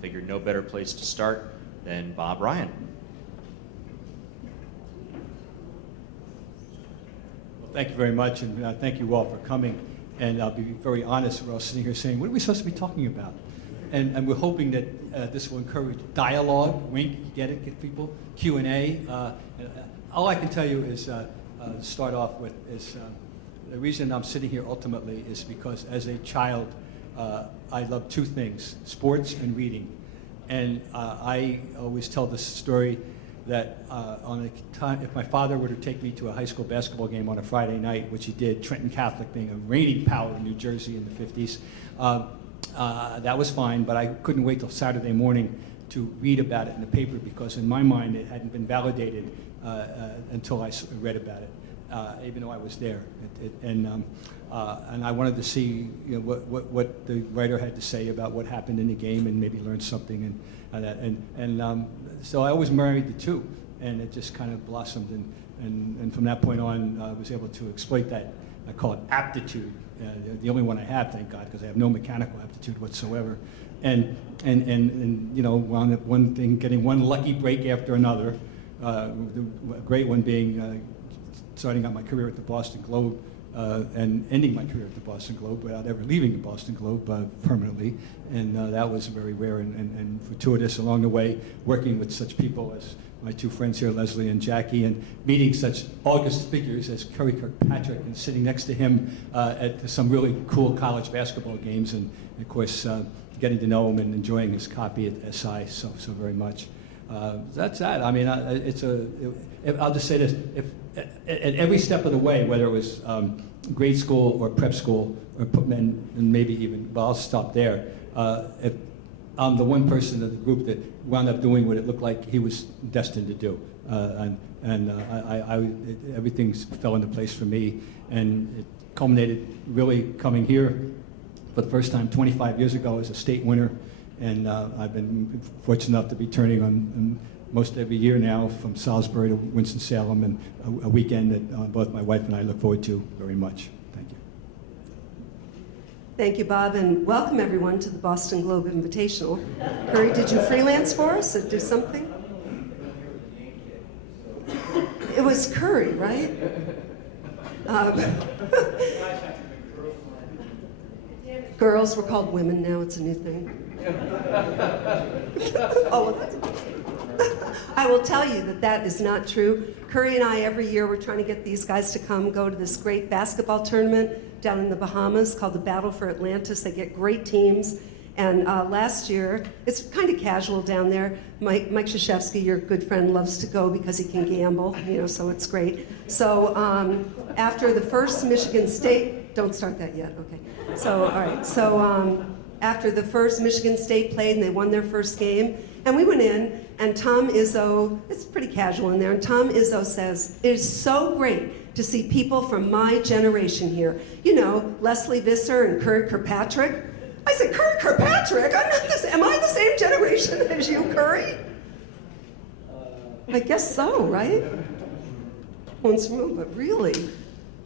Figured no better place to start than Bob Ryan. Well, thank you very much, and thank you all for coming. And I'll be very honest, we're all sitting here saying, what are we supposed to be talking about? And we're hoping that this will encourage dialogue, wink, get it, get people, Q&A. All I can tell you is, start off with, is the reason I'm sitting here ultimately is because as a child, I love two things, sports and reading. And I always tell this story that if my father were to take me to a high school basketball game on a Friday night, which he did, Trenton Catholic being a reigning power in New Jersey in the 50s, that was fine, but I couldn't wait till Saturday morning to read about it in the paper because in my mind it hadn't been validated until I read about it, even though I was there. And I wanted to see what the writer had to say about what happened in the game and maybe learn something so I always married the two, and it just kind of blossomed, and from that point on I was able to exploit that. I call it aptitude, the only one I have, thank God, because I have no mechanical aptitude whatsoever. And wound up one thing, getting one lucky break after another. The great one being starting out my career at the Boston Globe and ending my career at the Boston Globe without ever leaving the Boston Globe permanently. And that was very rare and fortuitous along the way, working with such people as my two friends here, Lesley and Jackie, and meeting such august figures as Kirkpatrick and sitting next to him at some really cool college basketball games, and of course getting to know him and enjoying his copy at SI so very much. That's that. I mean, I'll just say this: if at every step of the way, whether it was grade school or prep school, and maybe even, but I'll stop there. If I'm the one person of the group that wound up doing what it looked like he was destined to do, everything fell into place for me, and it culminated really coming here for the first time 25 years ago as a state winner. And I've been fortunate enough to be turning on most every year now from Salisbury to Winston-Salem, and a weekend that both my wife and I look forward to very much. Thank you. Thank you, Bob, and welcome everyone to the Boston Globe Invitational. Curry, did you freelance for us or do something? It was Curry, right? Girls were called women now, it's a new thing. Oh, I will tell you that is not true. Curry and I, every year, we're trying to get these guys to come go to this great basketball tournament down in the Bahamas called the Battle for Atlantis. They get great teams. And last year, it's kind of casual down there. Mike Krzyzewski, your good friend, loves to go because he can gamble, so it's great. So after the first Michigan State, don't start that yet, okay. So, all right, so after the first Michigan State played and they won their first game, and we went in, and Tom Izzo, it's pretty casual in there, and Tom Izzo says, it is so great to see people from my generation here. Lesley Visser and Kirkpatrick. I said, Kirkpatrick? Am I the same generation as you, Curry? I guess so, right? Once more, but really.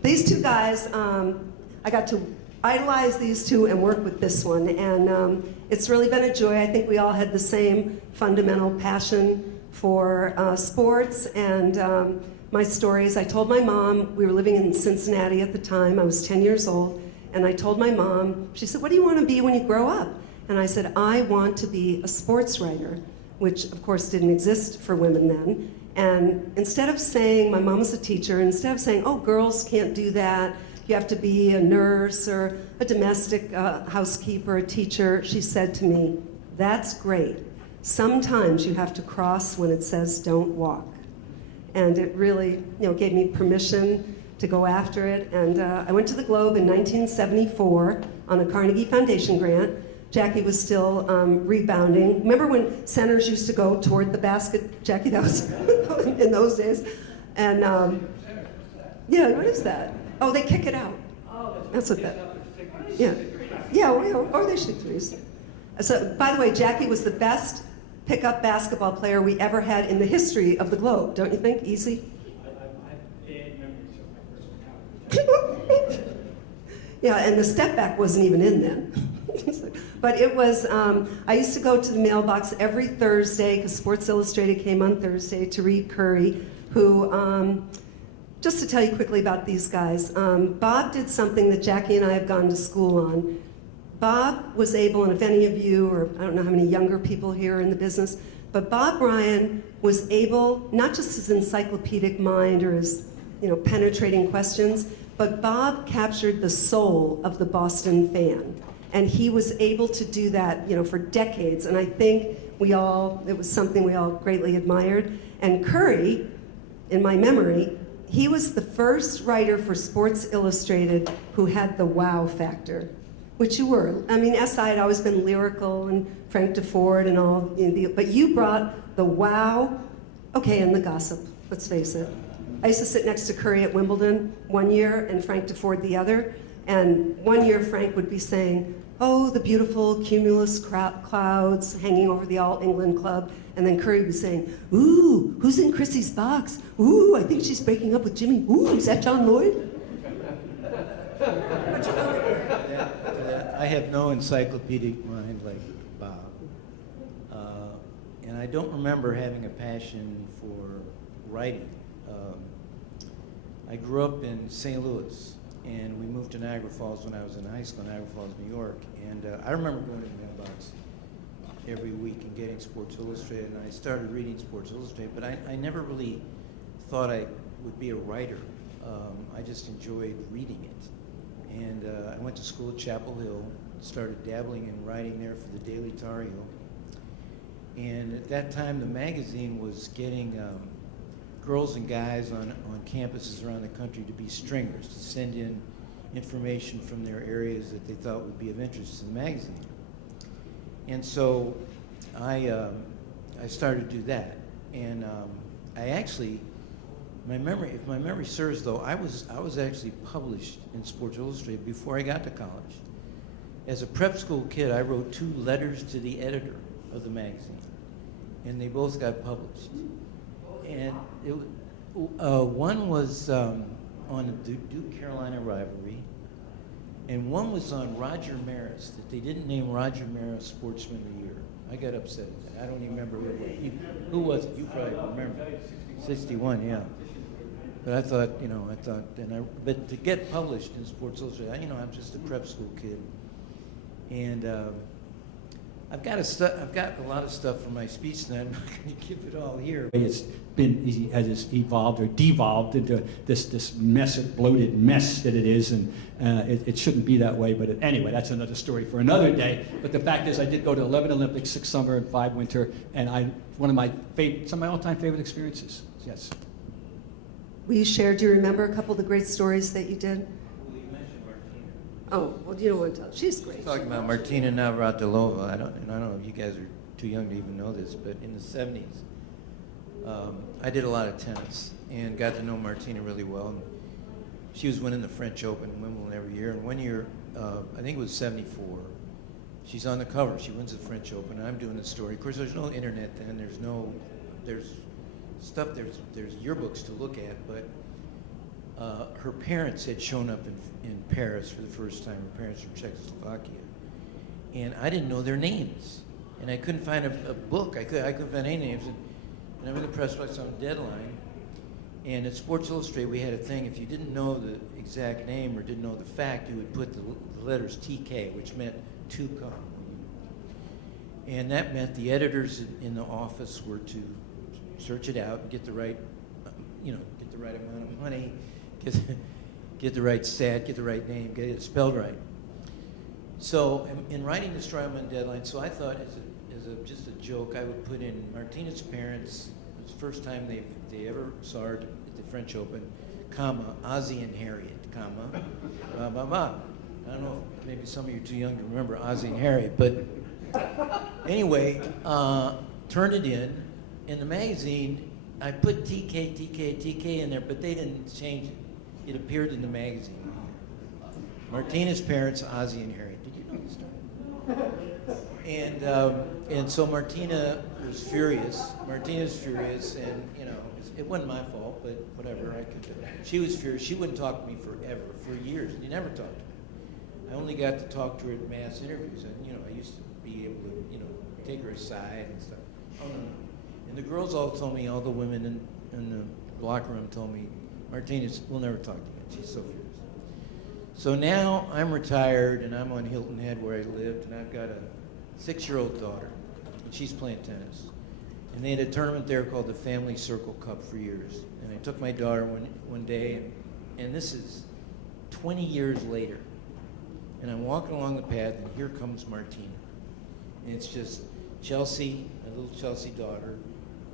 These two guys, I got to idolize these two and work with this one, and it's really been a joy. I think we all had the same fundamental passion for sports, and my stories. I told my mom, we were living in Cincinnati at the time, I was 10 years old, and I told my mom, she said, what do you want to be when you grow up? And I said, I want to be a sports writer, which of course didn't exist for women then. And instead of saying, my mom was a teacher, instead of saying, oh, girls can't do that, you have to be a nurse or a domestic housekeeper, a teacher, she said to me, that's great. Sometimes you have to cross when it says don't walk. And it really gave me permission to go after it. And I went to the Globe in 1974 on a Carnegie Foundation grant. Jackie was still rebounding. Remember when centers used to go toward the basket? Jackie, that was in those days. And yeah, what is that? Oh, they kick it out. That's what that, yeah. Yeah, or they shoot threes. So, by the way, Jackie was the best pickup basketball player we ever had in the history of the Globe. Don't you think? Easy? Yeah, and the step back wasn't even in then. But it was, I used to go to the mailbox every Thursday, because Sports Illustrated came on Thursday, to read Curry, who, just to tell you quickly about these guys, Bob did something that Jackie and I have gone to school on. Bob was able, and if any of you, or I don't know how many younger people here are in the business, but Bob Ryan was able, not just his encyclopedic mind or his penetrating questions, but Bob captured the soul of the Boston fan. And he was able to do that, for decades. And I think it was something we all greatly admired. And Curry, in my memory, he was the first writer for Sports Illustrated who had the wow factor, which you were. I mean, SI had always been lyrical and Frank DeFord and all, but you brought the wow, okay, and the gossip, let's face it. I used to sit next to Curry at Wimbledon one year and Frank DeFord the other. And one year Frank would be saying, oh, the beautiful cumulus clouds hanging over the All England Club. And then Curry would be saying, ooh, who's in Chrissy's box? Ooh, I think she's breaking up with Jimmy. Ooh, is that John Lloyd? I have no encyclopedic mind like Bob. And I don't remember having a passion for writing. I grew up in St. Louis, and we moved to Niagara Falls when I was in high school, Niagara Falls, New York. And I remember going to the mailbox every week and getting Sports Illustrated, and I started reading Sports Illustrated, but I never really thought I would be a writer. I just enjoyed reading it. And I went to school at Chapel Hill, started dabbling in writing there for the Daily Tar Heel. And at that time, the magazine was getting girls and guys on campuses around the country to be stringers, to send in information from their areas that they thought would be of interest to the magazine. And so I started to do that. And I actually, if my memory serves though, I was actually published in Sports Illustrated before I got to college. As a prep school kid, I wrote 2 letters to the editor of the magazine, and they both got published. And one was on the Duke-Carolina rivalry, and one was on Roger Maris, that they didn't name Roger Maris Sportsman of the Year. I got upset at that. I don't even remember who was it. You probably remember. 61, yeah. But I thought, but to get published in Sports Illustrated, I'm just a prep school kid, and I've got a lot of stuff from my speech tonight. I'm not going to give it all here. It's evolved or devolved into this bloated mess that it is, and it shouldn't be that way. But anyway, that's another story for another day. But the fact is, I did go to 11 Olympics, 6 summer and 5 winter, and some of my all-time favorite experiences. Yes. We shared, do you remember a couple of the great stories that you did? Well, you mentioned Martina. Oh, well, you don't want to tell. She's great. Talking about Martina Navratilova. I don't know if you guys are too young to even know this, but in the 70s, I did a lot of tennis and got to know Martina really well. She was winning the French Open in Wimbledon every year, and one year, I think it was 74, she's on the cover. She wins the French Open, and I'm doing the story. Of course, there's no internet then. There's yearbooks to look at, but her parents had shown up in Paris for the first time. Her parents from Czechoslovakia, and I didn't know their names, and I couldn't find a book. I couldn't find any names, and I'm in the press box on deadline, and at Sports Illustrated we had a thing. If you didn't know the exact name or didn't know the fact, you would put the letters TK, which meant to come, and that meant the editors in the office were to search it out and get the right, get the right amount of money, get the right stat, get the right name, get it spelled right. So in writing the story on deadline, so I thought just a joke, I would put in Martina's parents. It was the first time they ever saw her at the French Open, comma, Ozzie and Harriet, comma, blah, blah, blah. I don't know if maybe some of you are too young to remember Ozzie and Harriet, but anyway, turned it in. In the magazine, I put TK in there, but they didn't change it. It appeared in the magazine. Martina's parents, Ozzie and Harriet. Did you know this story? And so Martina was furious. Martina's furious, and it wasn't my fault, but whatever. She was furious. She wouldn't talk to me for years. She never talked to me. I only got to talk to her at mass interviews. And, I used to be able to, take her aside and stuff. Oh, no. And the girls all told me, all the women in the locker room told me, Martinez, we'll never talk to you. She's so fierce. So now I'm retired and I'm on Hilton Head where I lived, and I've got a 6-year-old daughter, and she's playing tennis. And they had a tournament there called the Family Circle Cup for years. And I took my daughter one day, and this is 20 years later. And I'm walking along the path, and here comes Martina. And it's just Chelsea, my little Chelsea daughter,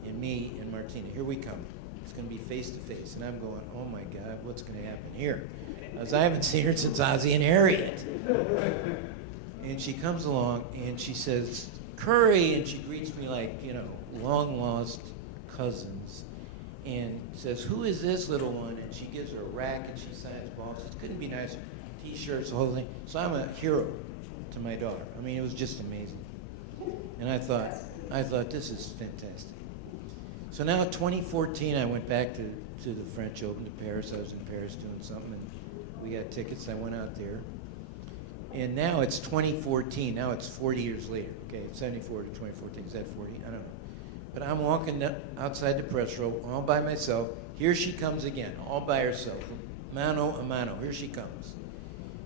and me and Martina. Here we come. It's going to be face to face. And I'm going, oh my God, what's going to happen here? Because I haven't seen her since Ozzie and Harriet. And she comes along, and she says, Curry, and she greets me like, long lost cousins, and says, who is this little one? And she gives her a racket, she signs balls. It couldn't be nicer. T-shirts, the whole thing. So I'm a hero to my daughter. I mean, it was just amazing. And I thought this is fantastic. So now 2014, I went back to the French Open, to Paris. I was in Paris doing something, and we got tickets. I went out there. And now it's 2014. Now it's 40 years later. Okay, it's 74 to 2014. Is that 40? I don't know. But I'm walking outside the press row all by myself. Here she comes again, all by herself. Mano a mano. Here she comes.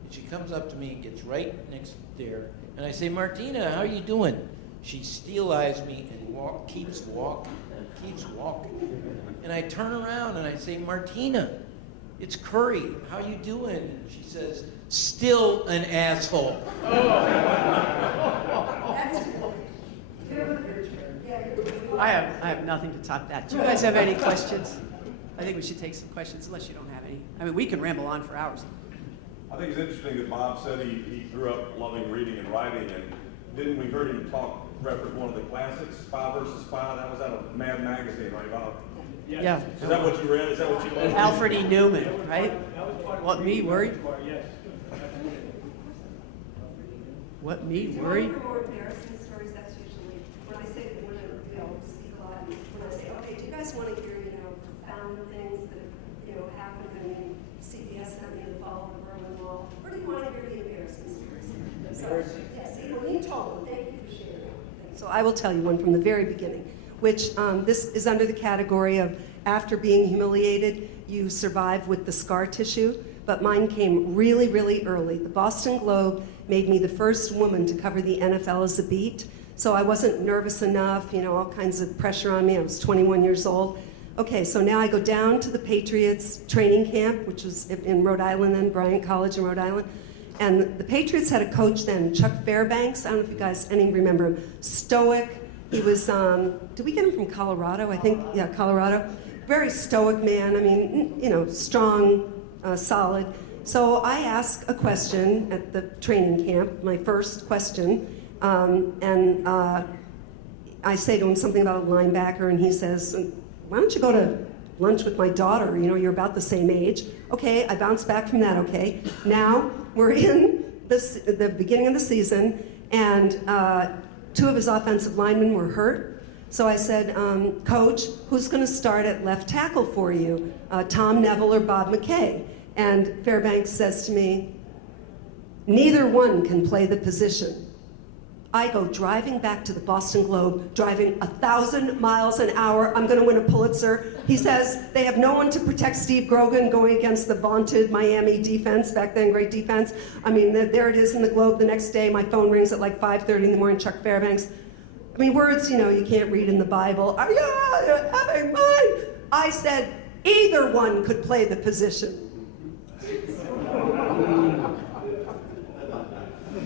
And she comes up to me and gets right next there. And I say, Martina, how are you doing? She steel-eyes me and keeps walking. And I turn around and I say, Martina, it's Curry. How you doing? And she says, still an asshole. I have nothing to top that. Do you guys have any questions? I think we should take some questions, unless you don't have any. I mean, we can ramble on for hours. I think it's interesting that Bob said he grew up loving reading and writing, and didn't we heard him reference one of the classics, Spy versus Spy? That was out of Mad Magazine, right, Bob? Yes. Yeah. Is that what you read? Is that what you loved? Alfred E. Newman, right? What me worried? What me worried? More embarrassing stories. That's usually when I say when I speak a lot. When I say, okay, do you guys want to hear profound things that have happened? I mean, CBS sent me the fall of the Berlin Wall. Or do you want to hear the embarrassing stories? So, yes, Eileen told. Thank you for sharing. So I will tell you one from the very beginning, which this is under the category of after being humiliated, you survive with the scar tissue. But mine came really, really early. The Boston Globe made me the first woman to cover the NFL as a beat. So I wasn't nervous enough, all kinds of pressure on me. I was 21 years old. Okay, so now I go down to the Patriots training camp, which was in Rhode Island then, Bryant College in Rhode Island. And the Patriots had a coach then, Chuck Fairbanks. I don't know if you guys any remember him. Stoic. He was, did we get him from Colorado? I think, yeah, Colorado. Very stoic man. I mean, strong, solid. So I ask a question at the training camp, my first question, and I say to him something about a linebacker, and he says, why don't you go to lunch with my daughter? You're about the same age. Okay, I bounce back from that, okay. Now, we're in the beginning of the season, and 2 of his offensive linemen were hurt. So I said, Coach, who's going to start at left tackle for you, Tom Neville or Bob McKay? And Fairbanks says to me, neither one can play the position. I go driving back to the Boston Globe, driving 1,000 miles an hour. I'm going to win a Pulitzer. He says they have no one to protect Steve Grogan going against the vaunted Miami defense, back then great defense. I mean, there it is in the Globe the next day. My phone rings at like 5:30 in the morning, Chuck Fairbanks. I mean, words, you can't read in the Bible. Are you having mine? I said, either one could play the position.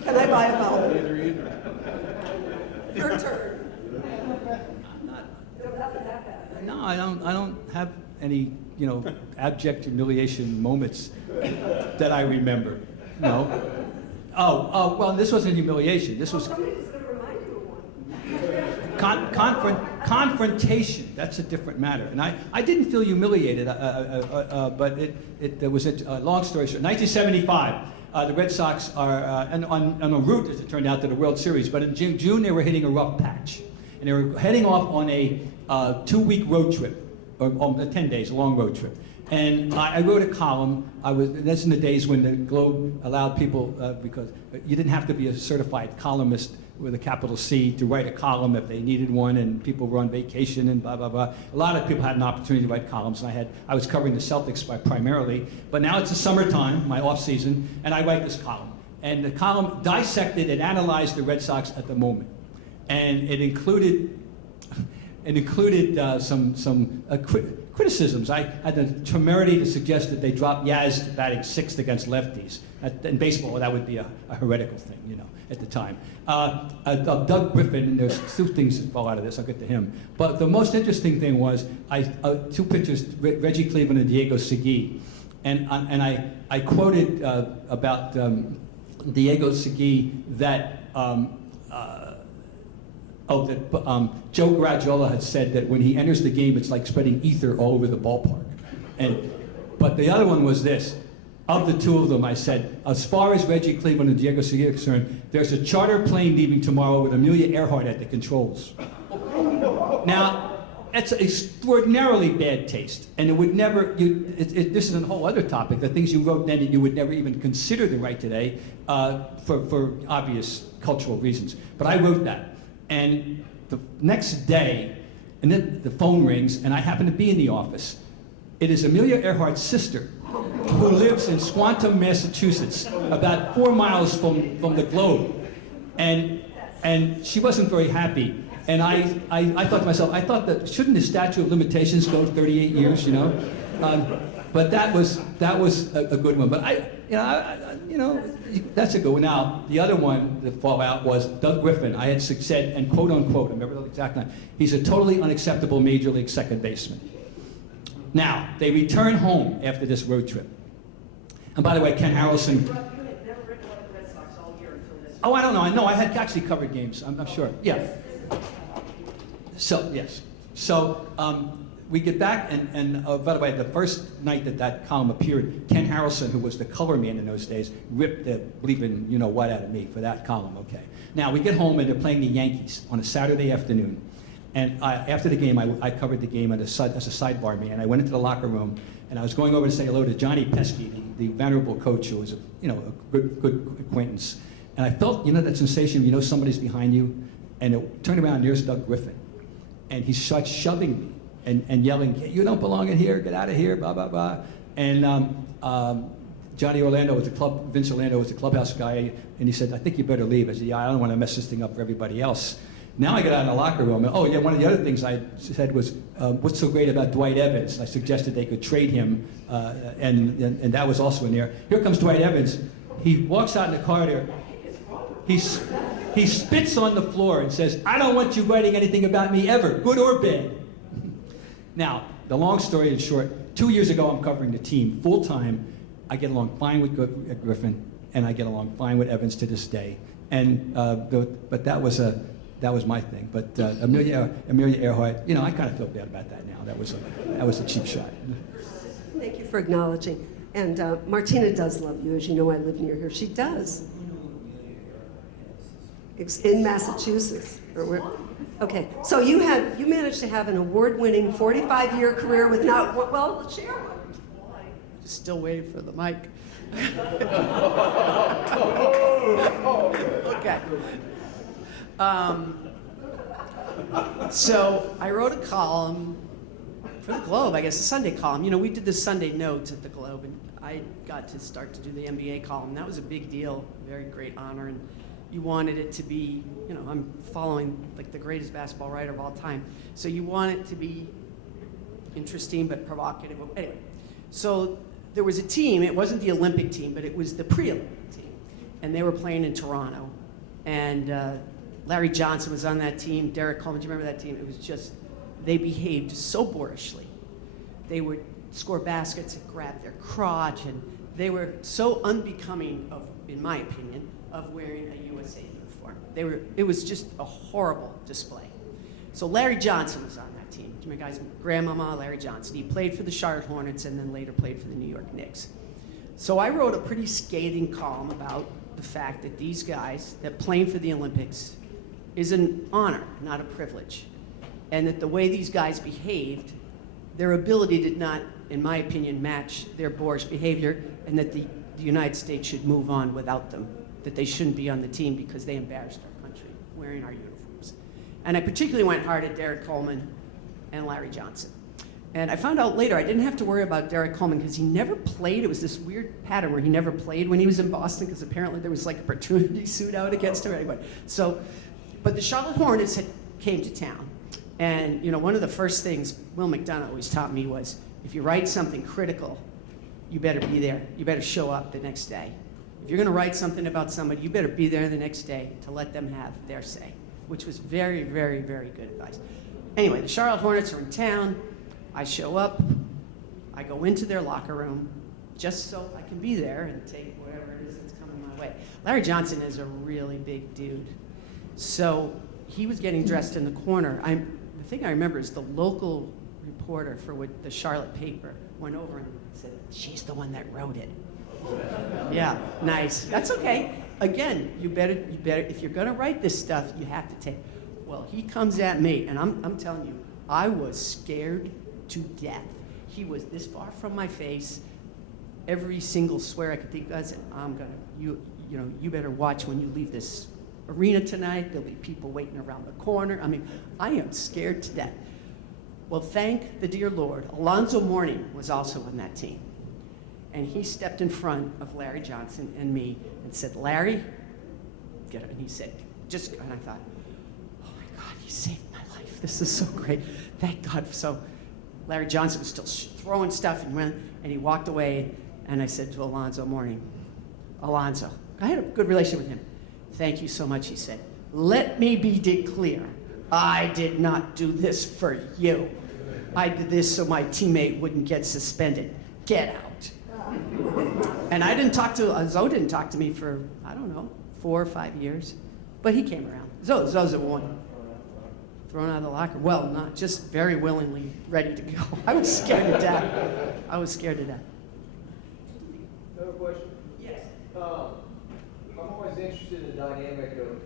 Can I buy a vowel? Your turn. No, I don't have any, abject humiliation moments that I remember. No. Oh, well, this wasn't humiliation. This was Somebody's going to remind you of one. confrontation. That's a different matter. And I didn't feel humiliated, but there was a long story short. 1975. The Red Sox are on a route, as it turned out, to the World Series. But in June, they were hitting a rough patch. And they were heading off on a 2-week road trip, or 10 days, a long road trip. And I wrote a column. That's in the days when the Globe allowed people, because you didn't have to be a certified columnist with a capital C to write a column if they needed one, and people were on vacation and blah, blah, blah. A lot of people had an opportunity to write columns, and I was covering the Celtics primarily, but now it's the summertime, my off season, and I write this column. And the column dissected and analyzed the Red Sox at the moment. And it included some criticisms. I had the temerity to suggest that they drop Yaz batting 6th against lefties. In baseball, that would be a heretical thing, at the time. Of Doug Griffin, and there's two things that fall out of this. I'll get to him. But the most interesting thing was two pictures, Reggie Cleveland and Diego Segui. And I quoted about Diego Segui that Joe Garagiola had said that when he enters the game, it's like spreading ether all over the ballpark. But the other one was this. Of the two of them, I said, as far as Reggie Cleveland and Diego Segui are concerned, there's a charter plane leaving tomorrow with Amelia Earhart at the controls. Now, that's extraordinarily bad taste, and it would never, this is a whole other topic, the things you wrote then that you would never even consider to write today for obvious cultural reasons. But I wrote that, and the next day, and then the phone rings, and I happen to be in the office. It is Amelia Earhart's sister, who lives in Squantum, Massachusetts, about 4 miles from the Globe. And she wasn't very happy. And I thought to myself, that shouldn't the statute of limitations go 38 years, But that was a good one. But that's a good one. Now, the other one, the fallout, was Doug Griffin. I had said, and quote unquote, I remember the exact line, he's a totally unacceptable major league second baseman. Now, they return home after this road trip. And by the way, Ken Harrelson. Oh, I don't know. I know. I had actually covered games. I'm not sure. Yeah. So, yes. So, we get back, and by the way, the first night that column appeared, Ken Harrelson, who was the color man in those days, ripped the bleeping what out of me for that column. Okay. Now, we get home, and they're playing the Yankees on a Saturday afternoon. And after the game, I covered the game as a sidebar man. I went into the locker room, and I was going over to say hello to Johnny Pesky, the venerable coach who was a good acquaintance. And I felt, that sensation, somebody's behind you, and it turned around, and there's Doug Griffin. And he starts shoving me and yelling, you don't belong in here, get out of here, blah, blah, blah. And Johnny Orlando was Vince Orlando was the clubhouse guy, and he said, I think you better leave. I said, yeah, I don't want to mess this thing up for everybody else. Now I get out in the locker room, and one of the other things I said was, what's so great about Dwight Evans? I suggested they could trade him, and that was also in there. Here comes Dwight Evans. He walks out in the corridor. He spits on the floor and says, I don't want you writing anything about me ever, good or bad. Now, the long story in short, 2 years ago I'm covering the team full-time. I get along fine with Griffin, and I get along fine with Evans to this day. And but that was my thing. But Amelia Earhart, I kind of feel bad about that now. That was a cheap shot. Thank you for acknowledging. And Martina does love you. As you know, I live near her. She does. In Massachusetts. Okay, so you managed to have an award-winning 45-year career with let's share one. Still waiting for the mic. Okay. So I wrote a column for the Globe, I guess, a Sunday column. We did the Sunday notes at the Globe, and I got to start to do the NBA column. That was a big deal, very great honor, and you wanted it to be, I'm following like the greatest basketball writer of all time, so you want it to be interesting but provocative. Anyway, so there was a team. It wasn't the Olympic team, but it was the pre-Olympic team, and they were playing in Toronto, and Larry Johnson was on that team. Derek Coleman, do you remember that team? It was just, they behaved so boorishly. They would score baskets and grab their crotch, and they were so unbecoming of, in my opinion, of wearing a USA uniform. It was just a horrible display. So Larry Johnson was on that team. My guy's grandmama, Larry Johnson. He played for the Charlotte Hornets and then later played for the New York Knicks. So I wrote a pretty scathing column about the fact that these guys, that playing for the Olympics is an honor, not a privilege. And that the way these guys behaved their ability did not, in my opinion, match their boorish behavior, and that the United States should move on without them, that they shouldn't be on the team because they embarrassed our country wearing our uniforms. And I particularly went hard at Derek Coleman and Larry Johnson. And I found out later I didn't have to worry about Derek Coleman because he never played. It was this weird pattern where he never played when he was in Boston because apparently there was like a paternity suit out against him anyway. So, but the Charlotte Hornets came to town. And you know, one of the first things Will McDonough always taught me was, if you write something critical, you better be there. You better show up the next day. If you're going to write something about somebody, you better be there the next day to let them have their say, which was very, very, very good advice. Anyway, the Charlotte Hornets are in town. I show up. I go into their locker room just so I can be there and take whatever it is that's coming my way. Larry Johnson is a really big dude. So he was getting dressed in the corner. The thing I remember is the local reporter for the Charlotte paper went over and said, "She's the one that wrote it." Yeah, nice. That's okay. Again, you better, if you're gonna write this stuff, you have to take. Well, he comes at me, and I'm telling you, I was scared to death. He was this far from my face. Every single swear I could think of, I said, you better watch when you leave this arena tonight. There'll be people waiting around the corner. I mean, I am scared to death. Well, thank the dear Lord, Alonzo Mourning was also on that team. And he stepped in front of Larry Johnson and me and said, "Larry, get up." And he said, and I thought, oh my God, he saved my life. This is so great. Thank God. So Larry Johnson was still throwing stuff and he walked away. And I said to Alonzo Mourning, "Alonzo," I had a good relationship with him. "Thank you so much," he said. "Let me be clear. I did not do this for you. I did this so my teammate wouldn't get suspended. Get out." And I didn't talk to, Zoe didn't talk to me for, I don't know, 4 or 5 years. But he came around. Zoe's the one. Thrown out of the locker. Well, not just very willingly ready to go. I was scared to death. I was scared to death. Another question? Yes. I'm always interested in the dynamic of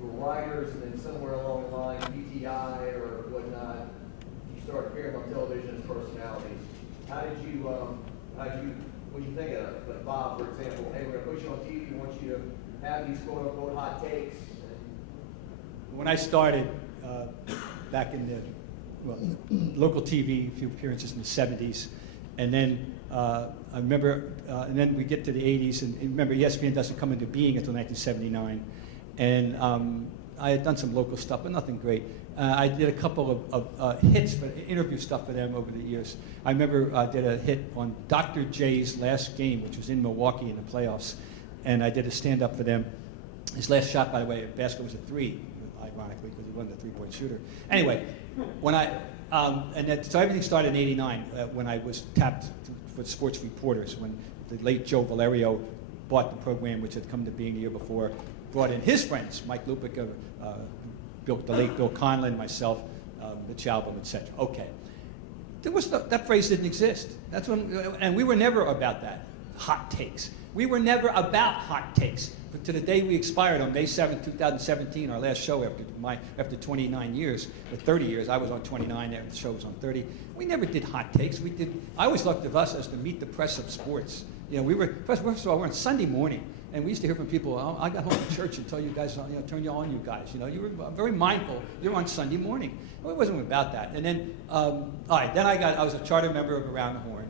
your riders and then somewhere along the line, PTI or whatnot, you start appearing on television as personalities. How did you, when you think of like Bob, for example, hey, we're gonna put you on TV, we want you to have these quote unquote hot takes. When I started back in the local TV, a few appearances in the 70s, and then I remember, and then we get to the 80s, and remember ESPN doesn't come into being until 1979, and I had done some local stuff, but nothing great. I did a couple of hits, for interview stuff for them over the years. I remember I did a hit on Dr. J's last game, which was in Milwaukee in the playoffs, and I did a stand-up for them. His last shot, by the way, at basket was a 3, ironically, because he wasn't a three-point shooter. Anyway, when so everything started in '89 when I was tapped for sports reporters, when the late Joe Valerio bought the program, which had come to being the year before, brought in his friends, Mike Lupick, the late Bill Conlon, myself, Mitch Albom, etc. Okay. That phrase didn't exist. That's and we were never about that, hot takes. We were never about hot takes. But to the day we expired on May 7, 2017, our last show after 29 years, or 30 years, I was on 29, the show was on 30. We never did hot takes. I always looked at us as the meet the press of sports. You know, first of all, we're on Sunday morning, and we used to hear from people, "Oh, I got home from church and tell you guys, turn you on, you guys." You know, you were very mindful. You're on Sunday morning. Well, it wasn't about that. And then, all right, then I was a charter member of Around the Horn,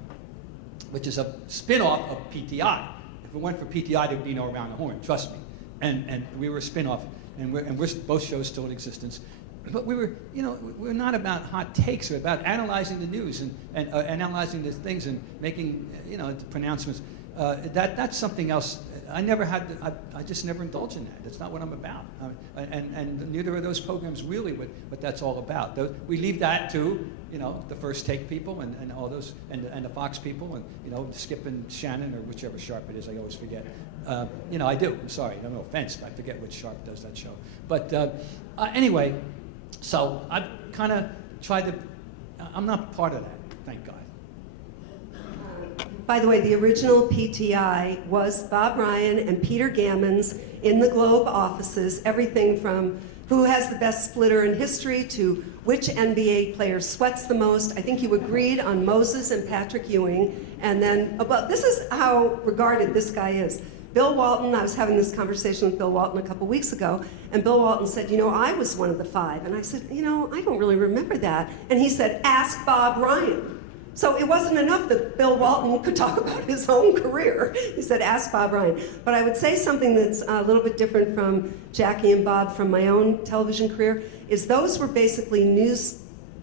which is a spin-off of PTI. If it weren't for PTI, there'd be no Around the Horn, trust me. And we were a spin-off, and we're both shows still in existence. But we're not about hot takes. We're about analyzing the news and analyzing the things and making, pronouncements. That's something else. I just never indulge in that. That's not what I'm about. And neither of those programs really what that's all about. We leave that to, the First Take people and all those, and the Fox people, and, Skip and Shannon, or whichever Sharp it is, I always forget. I do. I'm sorry. No offense. I forget which Sharp does that show. But anyway, so I've kind of tried to, I'm not part of that, thank God. By the way, the original PTI was Bob Ryan and Peter Gammons in the Globe offices, everything from who has the best splitter in history to which NBA player sweats the most. I think you agreed on Moses and Patrick Ewing. And then, this is how regarded this guy is. Bill Walton, I was having this conversation with Bill Walton a couple weeks ago, and Bill Walton said, I was one of the 5. And I said, I don't really remember that. And he said, ask Bob Ryan. So it wasn't enough that Bill Walton could talk about his own career. He said, ask Bob Ryan. But I would say something that's a little bit different from Jackie and Bob from my own television career, is those were basically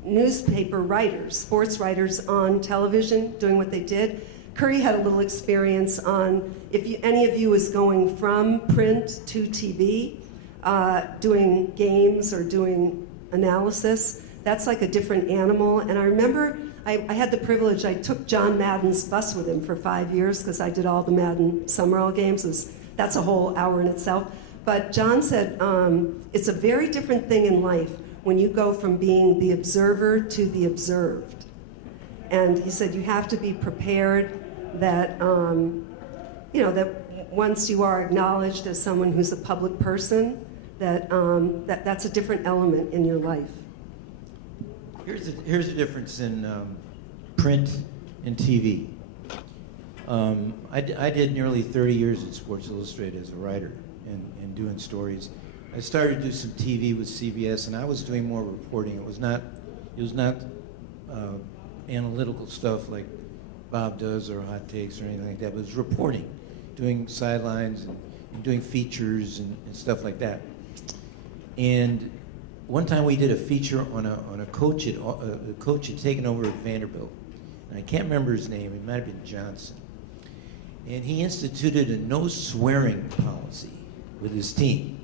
newspaper writers, sports writers on television, doing what they did. Curry had a little experience on, any of you was going from print to TV, doing games or doing analysis. That's like a different animal. And I remember I had the privilege, I took John Madden's bus with him for 5 years because I did all the Madden Summerall games. That's a whole hour in itself. But John said, it's a very different thing in life when you go from being the observer to the observed. And he said you have to be prepared that, that once you are acknowledged as someone who's a public person, that's a different element in your life. Here's the difference in print and TV. I did nearly 30 years at Sports Illustrated as a writer and doing stories. I started to do some TV with CBS, and I was doing more reporting. It was not analytical stuff like Bob does or hot takes or anything like that. It was reporting, doing sidelines and doing features and stuff like that. And one time we did a feature on a coach the coach had taken over at Vanderbilt, and I can't remember his name. It might have been Johnson, and he instituted a no swearing policy with his team.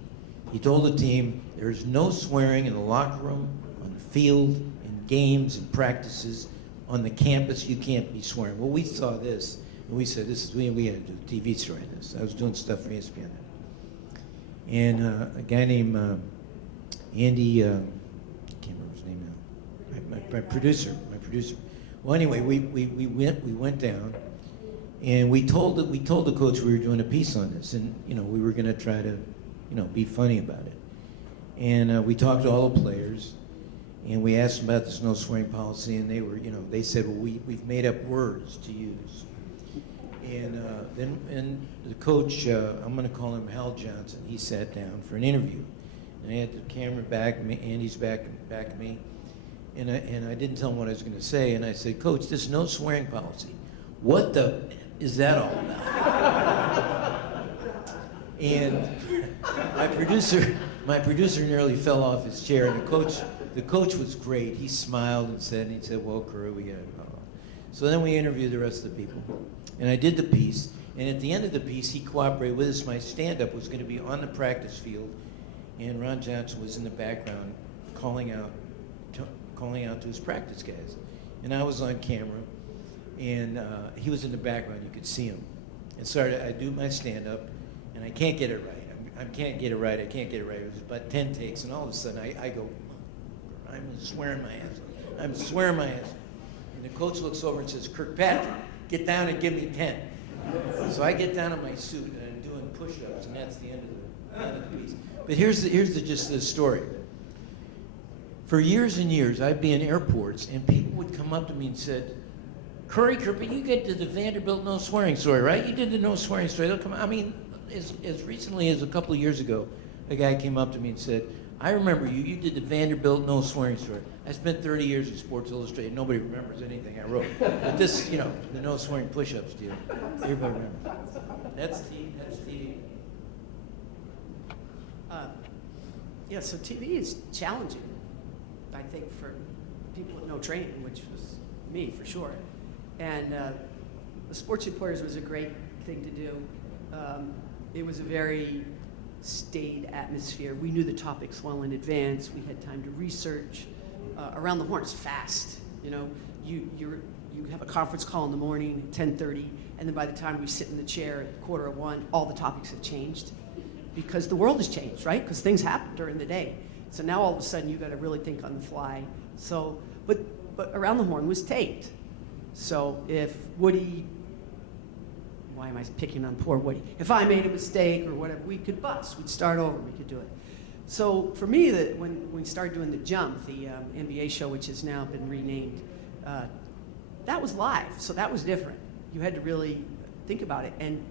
He told the team there's no swearing in the locker room, on the field, in games and practices, on the campus. You can't be swearing. Well, we saw this and we said, we had to do a TV story on this. I was doing stuff for ESPN, and a guy named Andy, I can't remember his name now. My producer. Well, anyway, we went down, and we told the coach we were doing a piece on this, and we were going to try to, be funny about it. And we talked to all the players, and we asked them about this no swearing policy, and they said, well, we've made up words to use. And then the coach, I'm going to call him Hal Johnson. He sat down for an interview. And I had the camera back, Andy's back at me, and I didn't tell him what I was going to say. And I said, Coach, this no swearing policy, what the is that all about? And my producer nearly fell off his chair. And the coach was great. He smiled and said, well, Curry, we got it. So then we interviewed the rest of the people, and I did the piece. And at the end of the piece, he cooperated with us. My stand-up was going to be on the practice field. And Ron Johnson was in the background calling out to his practice guys. And I was on camera, and he was in the background. You could see him. And so I do my stand-up, and I can't get it right. I can't get it right. It was about 10 takes, and all of a sudden I go, I'm swearing my ass. And the coach looks over and says, Kirkpatrick, get down and give me 10. So I get down in my suit, and I'm doing push-ups, and that's the end of the piece. But here's the gist of the story. For years and years, I'd be in airports, and people would come up to me and said, Curry, you get to the Vanderbilt no swearing story, right? You did the no swearing story. They'll come. I mean, as recently as a couple of years ago, a guy came up to me and said, I remember you. You did the Vanderbilt no swearing story. I spent 30 years at Sports Illustrated. Nobody remembers anything I wrote. But this, the no swearing push-ups deal, everybody remembers. That's the. Yeah, so TV is challenging, I think, for people with no training, which was me for sure. And the Sports Reporters was a great thing to do. It was a very staid atmosphere. We knew the topics well in advance. We had time to research. Around the Horn is fast. You have a conference call in the morning, 10:30, and then by the time we sit in the chair at 12:45, all the topics have changed. Because the world has changed, right? Because things happen during the day. So now all of a sudden you got to really think on the fly. So, but Around the Horn was taped. So if Woody, why am I picking on poor Woody? If I made a mistake or whatever, we could bust. We'd start over. We could do it. So for me, when we started doing The Jump, the NBA show, which has now been renamed, that was live, so that was different. You had to really think about it. And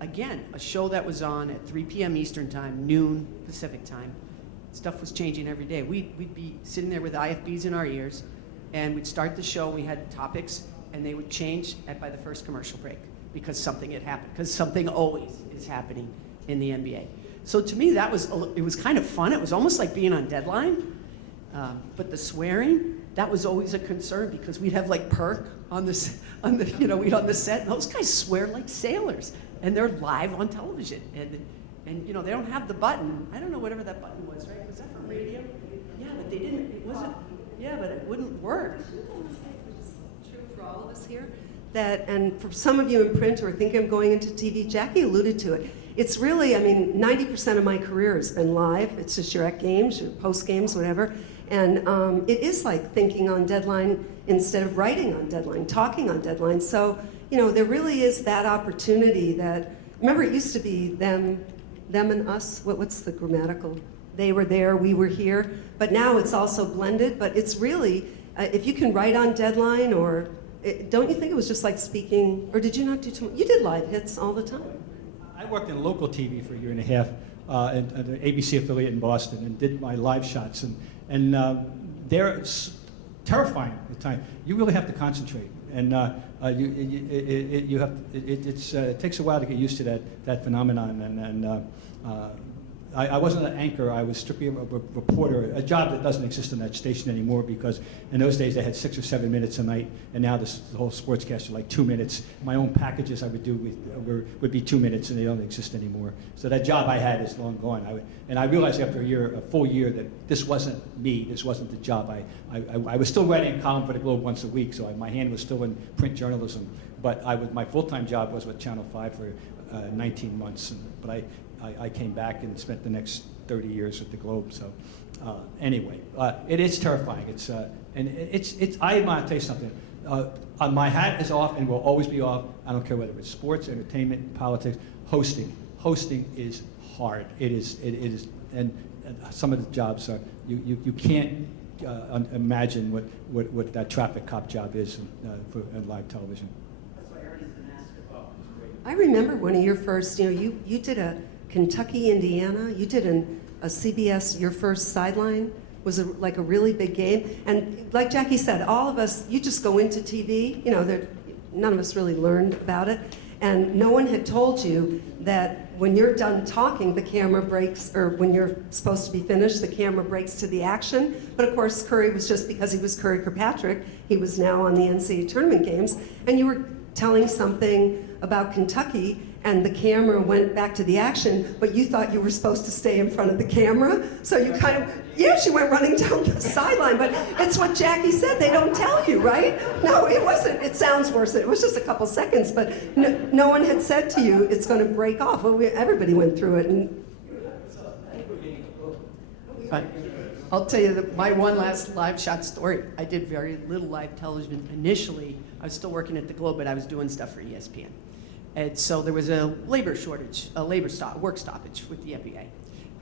again, a show that was on at 3 p.m. Eastern time, noon Pacific time. Stuff was changing every day. We'd be sitting there with IFBs in our ears, and we'd start the show. We had topics, and they would change by the first commercial break because something had happened, because something always is happening in the NBA. So to me, it was kind of fun. It was almost like being on deadline. But the swearing, that was always a concern because we'd have like Perk on the set, and those guys swear like sailors, and they're live on television. And you know, they don't have the button. I don't know, whatever that button was, right? Was that for radio? Yeah, but they didn't, it wasn't, yeah, but it wouldn't work. True for all of us here, that, and for some of you in print who are thinking of going into TV, Jackie alluded to it. It's really, I mean, 90% of my career has been live. It's just you're at games, you're post games, whatever. And it is like thinking on deadline instead of writing on deadline, talking on deadline. So, you know, there really is that opportunity that, remember it used to be them and us, what's the grammatical? They were there, we were here. But now it's also blended, but it's really, if you can write on deadline or, don't you think it was just like speaking, or did you not do too much? You did live hits all the time. I worked in local TV for a year and a half at an ABC affiliate in Boston and did my live shots. And they're terrifying at the time. You really have to concentrate. And it takes a while to get used to that phenomenon. I wasn't an anchor, I was strictly a reporter, a job that doesn't exist on that station anymore because in those days they had 6 or 7 minutes a night, and now the whole sportscast are like 2 minutes. My own packages I would do would be 2 minutes, and they don't exist anymore. So that job I had is long gone. And I realized after a full year that this wasn't me, this wasn't the job. I was still writing a column for the Globe once a week, so my hand was still in print journalism. But my full-time job was with Channel 5 for 19 months. But I came back and spent the next 30 years at the Globe. So anyway, it is terrifying. I want to tell you something. My hat is off and will always be off. I don't care whether it's sports, entertainment, politics. Hosting is hard. It is, and some of the jobs are, you can't imagine what that traffic cop job is for live television. I remember one of your first, you did a Kentucky, Indiana, you did a CBS, your first sideline was like a really big game. And like Jackie said, all of us, you just go into TV, none of us really learned about it. And no one had told you that when you're done talking, the camera breaks, or when you're supposed to be finished, the camera breaks to the action. But of course, Curry was just because he was Curry Kirkpatrick, he was now on the NCAA tournament games, and you were telling something about Kentucky, and the camera went back to the action, but you thought you were supposed to stay in front of the camera, so you kind of, she went running down the sideline, but it's what Jackie said, they don't tell you, right? No, it wasn't, it sounds worse, it was just a couple seconds, but no one had said to you, it's gonna break off. Well, everybody went through it, and I'll tell you my one last live shot story. I did very little live television initially. I was still working at the Globe, but I was doing stuff for ESPN. And so there was a labor shortage, work stoppage with the NBA.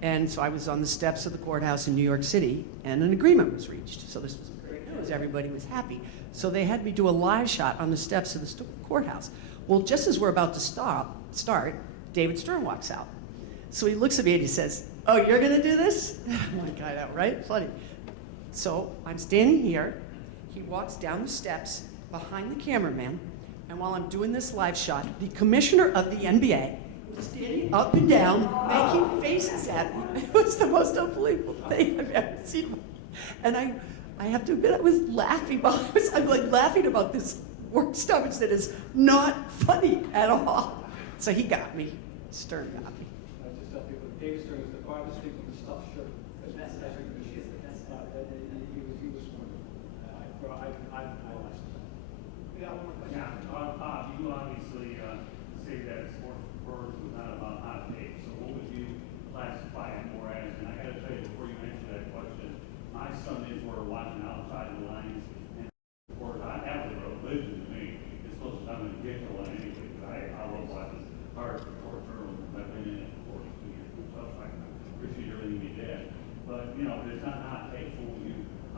And so I was on the steps of the courthouse in New York City, and an agreement was reached. So this was great news, everybody was happy. So they had me do a live shot on the steps of the courthouse. Well, just as we're about to start, David Stern walks out. So he looks at me and he says, "Oh, you're gonna do this?" I'm like, I know, right? Funny. So I'm standing here, he walks down the steps behind the cameraman, and while I'm doing this live shot, the commissioner of the NBA is standing up and down, making faces at me. It was the most unbelievable thing I've ever seen. And I have to admit, I was laughing. I'm like laughing about this work stoppage that is not funny at all. So he got me. Stern got me. I just tell people, Dave Stern is the farthest thing from the stuffed shirt. He was wonderful. I watched it. Yeah, one more question. Yeah, Bob, you obviously say that sports reporters was not about hot takes. So what would you classify it more as? And I got to tell you, before you answer that question, my Sundays were watching outside the lines, and reporters, that was a religion to me. It's supposed to come in digital and anything, but I love watching hard report journalism. I've been in it for 42 years myself. I appreciate everything you did.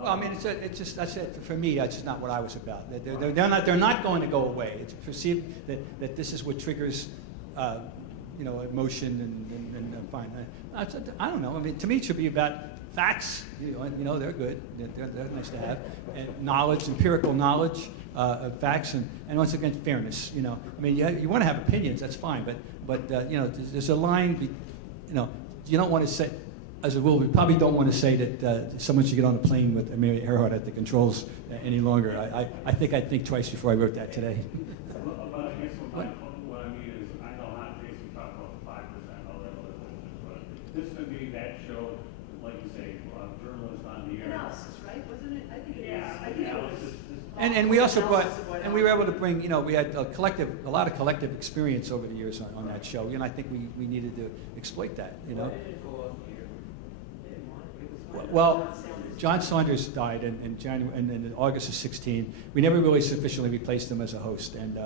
Well, I mean, it's just, I said, for me, that's just not what I was about. They're not going to go away. It's perceived that this is what triggers, emotion and fine. I don't know. I mean, to me, it should be about facts. They're good. They're nice to have. And knowledge, empirical knowledge of facts, and once again, fairness. I mean, you want to have opinions, that's fine, but there's a line. You don't want to say. As a rule, we probably don't want to say that someone should get on a plane with Amelia Earhart at the controls any longer. I think I'd think twice before I wrote that today. But I guess what I mean is, I know Hot Takes, we talk about the 5%, all that other bullshit, but this could be that show, like you say, journalists on the air. Analysis, right? Wasn't it? I think it Yeah, was. I think it was. analysis. And we also brought, and we were able to bring, we had a lot of collective experience over the years on that show. I think we needed to exploit that. Well, John Saunders died in January, and in August of '16. We never really sufficiently replaced him as a host and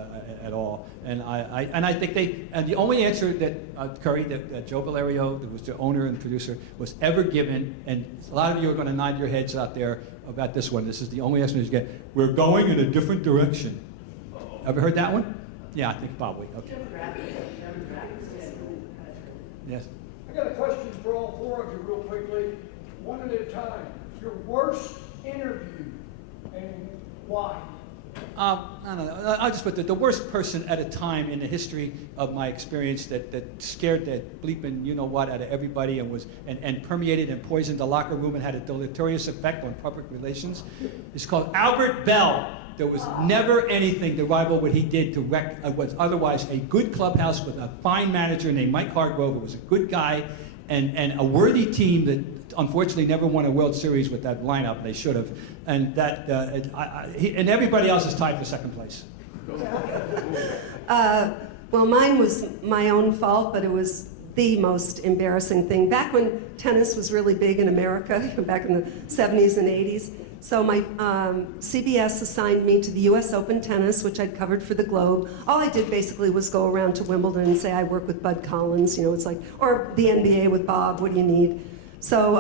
at all. And I think the only answer that Curry, that Joe Valerio, that was the owner and producer, was ever given, and a lot of you are going to nod your heads out there about this one. This is the only explanation you get. We're going in a different direction. Ever heard that one? Yeah, I think probably. Okay. Yes. I got a question for all four of you real quickly, one at a time. Your worst interview and why? I don't know. I'll just put the worst person at a time in the history of my experience that scared the bleeping you-know-what out of everybody and permeated and poisoned the locker room and had a deleterious effect on public relations is called Albert Bell. There was never anything to rival what he did to wreck what's otherwise a good clubhouse with a fine manager named Mike Hargrove, who was a good guy, and a worthy team that unfortunately never won a World Series with that lineup. They should have. And that and everybody else is tied for second place. Well, mine was my own fault, but it was the most embarrassing thing. Back when tennis was really big in America, back in the 70s and 80s, so my CBS assigned me to the U.S. Open tennis, which I'd covered for the Globe. All I did basically was go around to Wimbledon and say I work with Bud Collins, it's like, or the NBA with Bob, what do you need? So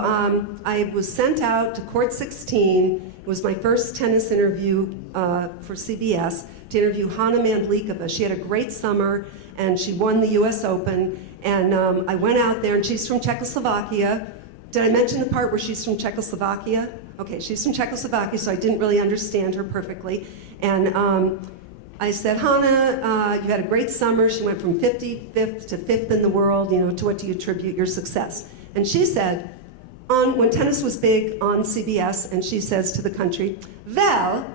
I was sent out to Court 16. It was my first tennis interview for CBS, to interview Hana Mandlikova. She had a great summer, and she won the U.S. Open. And I went out there, and she's from Czechoslovakia. Did I mention the part where she's from Czechoslovakia? Okay, she's from Czechoslovakia, so I didn't really understand her perfectly. And I said, Hana, you had a great summer. She went from 55th to 5th in the world. To what do you attribute your success? And she said, when tennis was big on CBS, and she says to the country, well,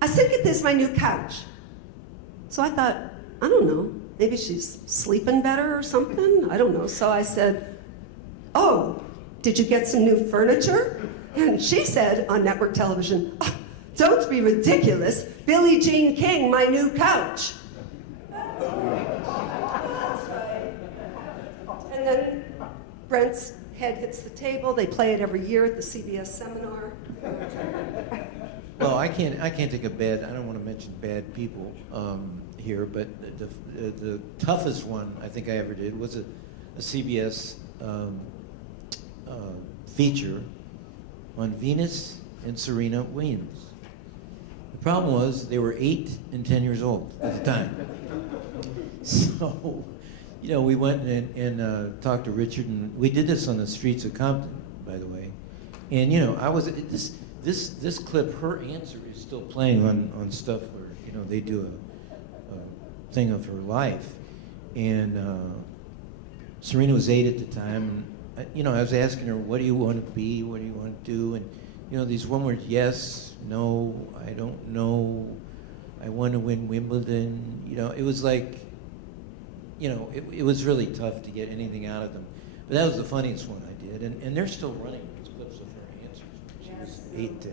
I think it is my new couch. So I thought, I don't know, maybe she's sleeping better or something? I don't know. So I said, oh, did you get some new furniture? And she said on network television, oh, don't be ridiculous, Billie Jean King, my new couch. And then Brent's head hits the table. They play it every year at the CBS seminar. Well, I can't take a bad. I don't want to mention bad people here, but the toughest one I think I ever did was a CBS feature on Venus and Serena Williams. The problem was they were 8 and 10 years old at the time. So, we went and talked to Richard, and we did this on the streets of Compton, by the way. And I was this clip. Her answer is still playing on stuff where they do a thing of her life. And Serena was 8 at the time, and I was asking her, "What do you want to be? What do you want to do?" And these one words: yes, no, I don't know. I want to win Wimbledon. It was like. It was really tough to get anything out of them. But that was the funniest one I did. And they're still running these clips of her answers. She was 8 to.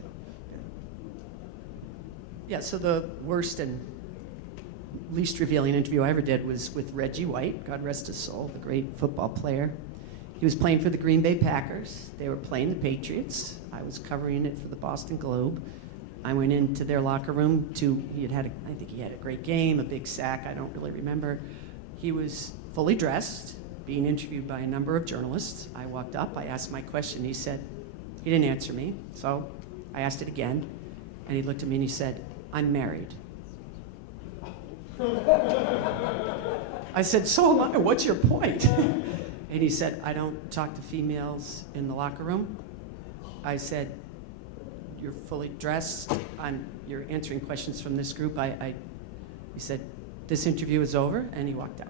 Yeah, so the worst and least revealing interview I ever did was with Reggie White, God rest his soul, the great football player. He was playing for the Green Bay Packers. They were playing the Patriots. I was covering it for the Boston Globe. I went into their locker room I think he had a great game, a big sack, I don't really remember. He was fully dressed, being interviewed by a number of journalists. I walked up, I asked my question, he didn't answer me. So I asked it again, and he looked at me and he said, "I'm married." I said, "So am I, what's your point?" And he said, "I don't talk to females in the locker room." I said, "You're fully dressed, you're answering questions from this group." He said, "This interview is over," and he walked out.